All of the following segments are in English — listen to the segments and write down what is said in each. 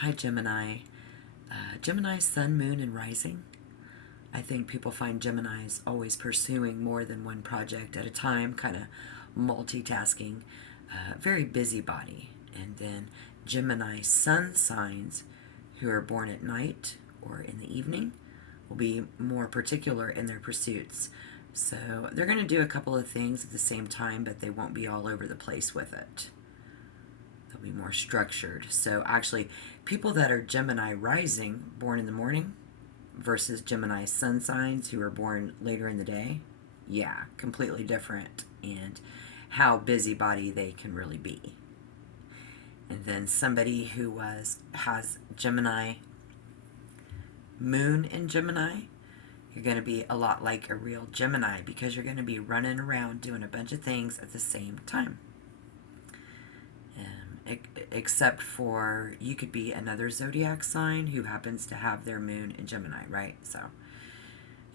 Hi, Gemini. Gemini, Sun, Moon, and Rising. I think people find Geminis always pursuing more than one project at a time, kind of multitasking, very busybody. And then Gemini Sun signs who are born at night or in the evening will be more particular in their pursuits. So they're going to do a couple of things at the same time, but they won't be all over the place with it. They'll be more structured. So actually, people that are Gemini rising, born in the morning, versus Gemini sun signs who are born later in the day, yeah, completely different. And how busybody they can really be. And then somebody who has Gemini moon in Gemini, you're going to be a lot like a real Gemini because you're going to be running around doing a bunch of things at the same time. Except for you could be another zodiac sign who happens to have their moon in Gemini, right? So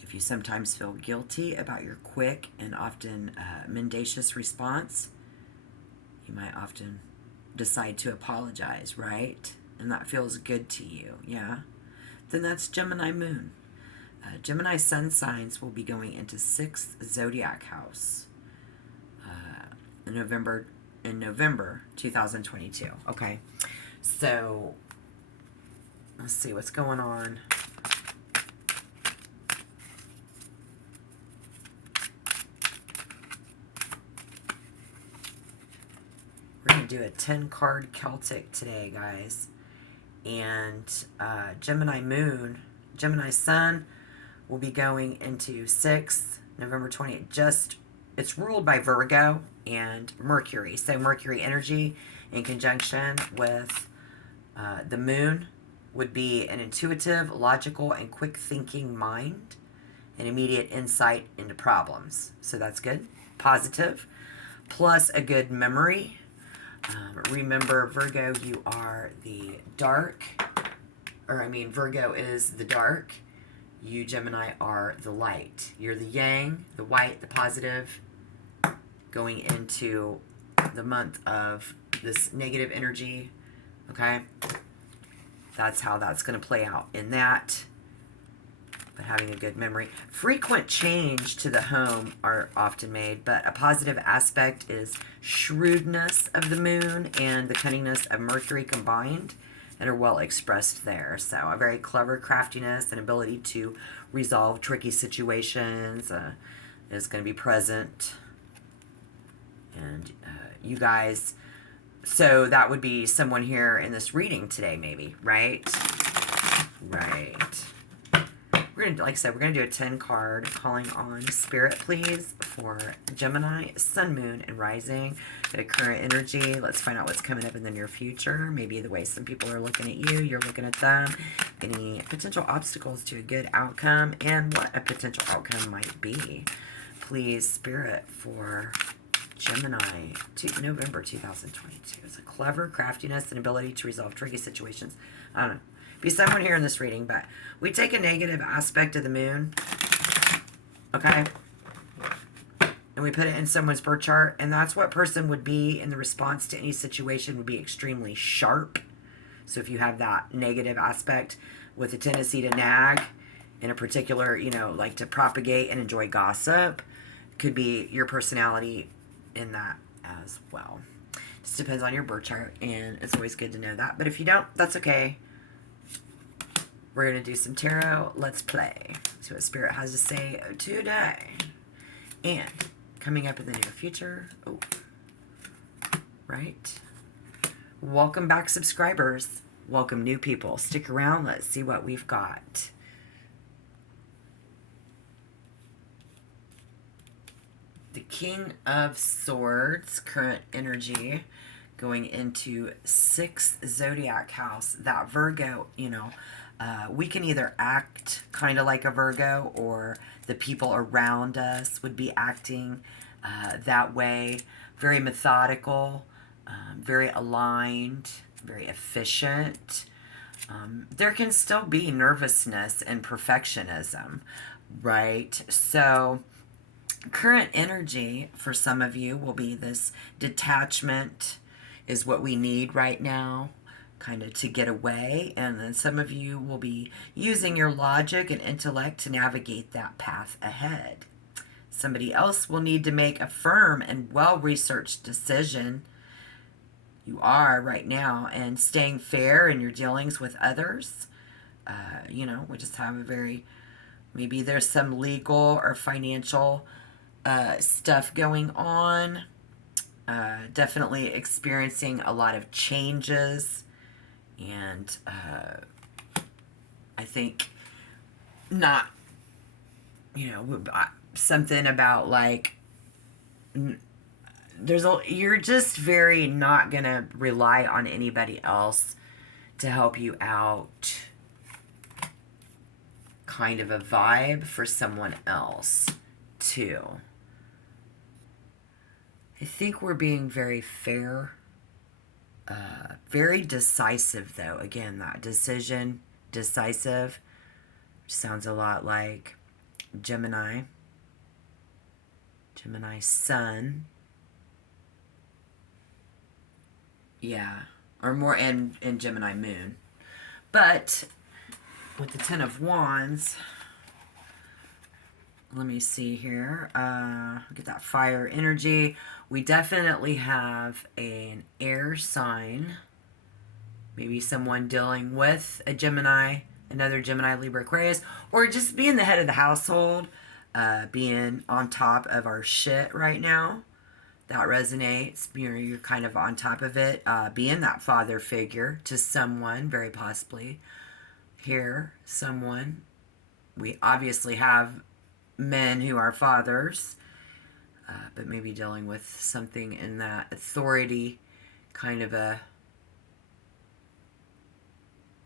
if you sometimes feel guilty about your quick and often mendacious response, you might often decide to apologize, right? And that feels good to you, yeah? Then that's Gemini moon. Gemini sun signs will be going into 6th zodiac house in November 2022. Okay, so let's see what's going on. We're going to do a 10-card Celtic today, guys. And Gemini moon, Gemini sun will be going into 6th, November 20th. It's ruled by Virgo and Mercury. So Mercury energy in conjunction with the moon would be an intuitive, logical, and quick thinking mind and immediate insight into problems. So that's good. Positive. Plus a good memory. Remember, Virgo, you are the dark. Virgo is the dark. You, Gemini, are the light. You're the yang, the white, the positive, going into the month of this negative energy, okay? That's how that's going to play out in that, but having a good memory. Frequent change to the home are often made, but a positive aspect is shrewdness of the moon and the cunningness of Mercury combined, and are well expressed there. So a very clever craftiness and ability to resolve tricky situations is going to be present. And you guys, so that would be someone here in this reading today, maybe, right? Right. We're going to, like I said, we're going to do a 10-card calling on spirit, please, for Gemini, sun, moon, and rising. The current energy. Let's find out what's coming up in the near future. Maybe the way some people are looking at you, you're looking at them. Any potential obstacles to a good outcome and what a potential outcome might be. Please, spirit, for Gemini, November 2022. It's a clever craftiness and ability to resolve tricky situations. I don't know. Be someone here in this reading, but we take a negative aspect of the moon, okay, and we put it in someone's birth chart, and that's what person would be in the response to any situation would be extremely sharp. So if you have that negative aspect with a tendency to nag in a particular, like to propagate and enjoy gossip, could be your personality in that as well. Just depends on your birth chart, and it's always good to know that. But if you don't, that's okay. We're going to do some tarot. Let's play. See what Spirit has to say today. And coming up in the near future. Oh, right. Welcome back, subscribers. Welcome, new people. Stick around. Let's see what we've got. The King of Swords, current energy, going into 6th zodiac house. That Virgo, we can either act kind of like a Virgo, or the people around us would be acting that way. Very methodical, very aligned, very efficient. There can still be nervousness and perfectionism, right? So current energy for some of you will be this detachment is what we need right now. kind of to get away, and then some of you will be using your logic and intellect to navigate that path ahead. Somebody else will need to make a firm and well-researched decision. You are right now, and staying fair in your dealings with others. We just have a very, maybe there's some legal or financial stuff going on. Definitely experiencing a lot of changes, and I think not, something about like you're just very not gonna rely on anybody else to help you out, kind of a vibe for someone else too. I think we're being very fair, very decisive though. Again, that decision, decisive, sounds a lot like Gemini Sun. Yeah, or more in Gemini Moon. But with the Ten of Wands, let me see here. Get that fire energy. We definitely have an air sign. Maybe someone dealing with a Gemini, another Gemini, Libra, Aquarius, or just being the head of the household, being on top of our shit right now. That resonates. You're kind of on top of it. Being that father figure to someone, very possibly. Here, someone. We obviously have men who are fathers, but maybe dealing with something in that authority kind of a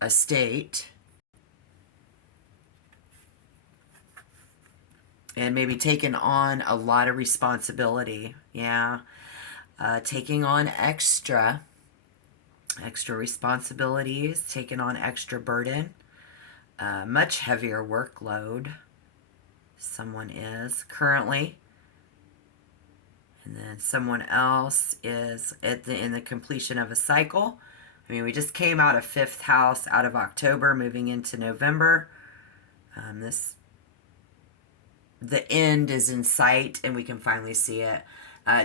state. And maybe taking on a lot of responsibility. Yeah. Taking on extra responsibilities, taking on extra burden, much heavier workload. Someone is currently. And then someone else is in the completion of a cycle. I mean, we just came out of 5th house, out of October, moving into November. The end is in sight, and we can finally see it.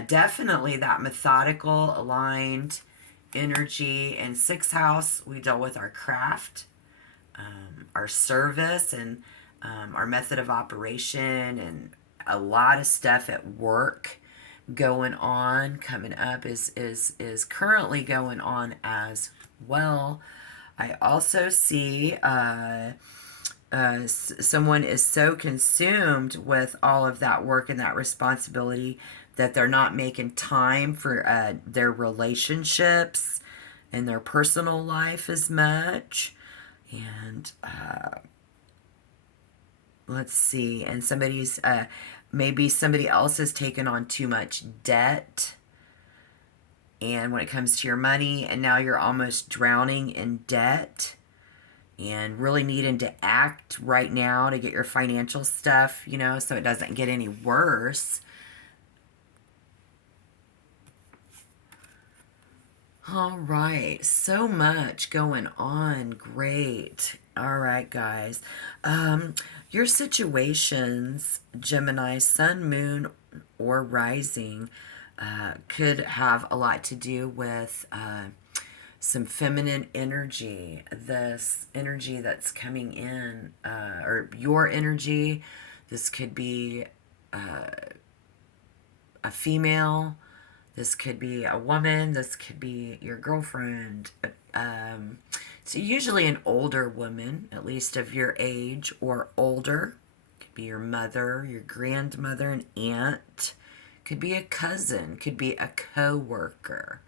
Definitely that methodical, aligned energy. In 6th house, we dealt with our craft, our service, and our method of operation, and a lot of stuff at work going on, coming up, is currently going on as well. I also see someone is so consumed with all of that work and that responsibility that they're not making time for their relationships and their personal life as much. And let's see, and maybe somebody else has taken on too much debt, and when it comes to your money, and now you're almost drowning in debt and really needing to act right now to get your financial stuff, so it doesn't get any worse. All right, so much going on. Great. All right, guys. Your situations, Gemini, Sun, Moon, or Rising, could have a lot to do with some feminine energy. This energy that's coming in, or your energy. This could be a female. This could be a woman. This could be your girlfriend. So usually an older woman, at least of your age or older. Could be your mother, your grandmother, an aunt. Could be a cousin. Could be a co-worker.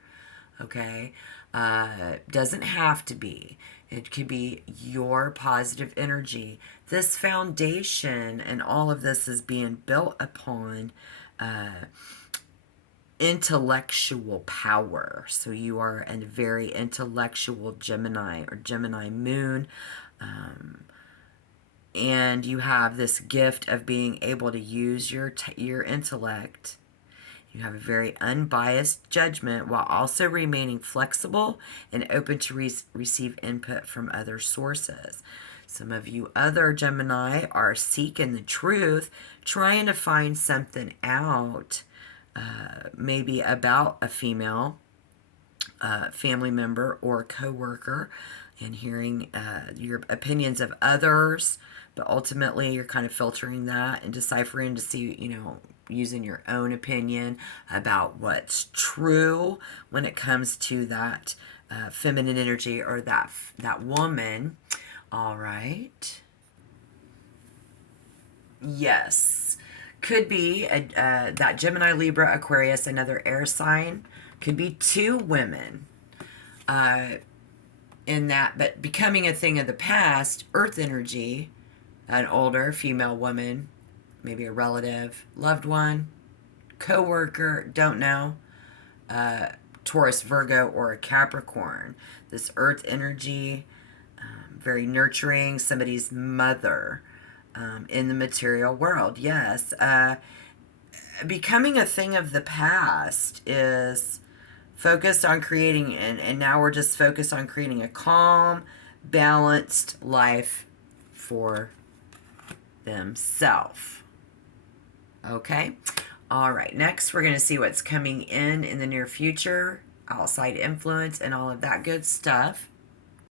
Okay? Doesn't have to be. It could be your positive energy. This foundation and all of this is being built upon intellectual power. So you are a very intellectual Gemini or Gemini Moon. And you have this gift of being able to use your intellect You have a very unbiased judgment while also remaining flexible and open to receive input from other sources. Some of you other Gemini are seeking the truth, trying to find something out, maybe about a female family member or coworker, and hearing your opinions of others, but ultimately you're kind of filtering that and deciphering to see, using your own opinion about what's true when it comes to that feminine energy or that woman. All right. Yes. Could be that Gemini, Libra, Aquarius, another air sign. Could be two women in that, but becoming a thing of the past, earth energy, an older female woman, maybe a relative, loved one, co-worker, don't know, Taurus, Virgo, or a Capricorn. This earth energy, very nurturing, somebody's mother in the material world. Yes. Becoming a thing of the past is focused on creating, and now we're just focused on creating a calm, balanced life for themselves. Okay? All right, next we're going to see what's coming in the near future, outside influence, and all of that good stuff.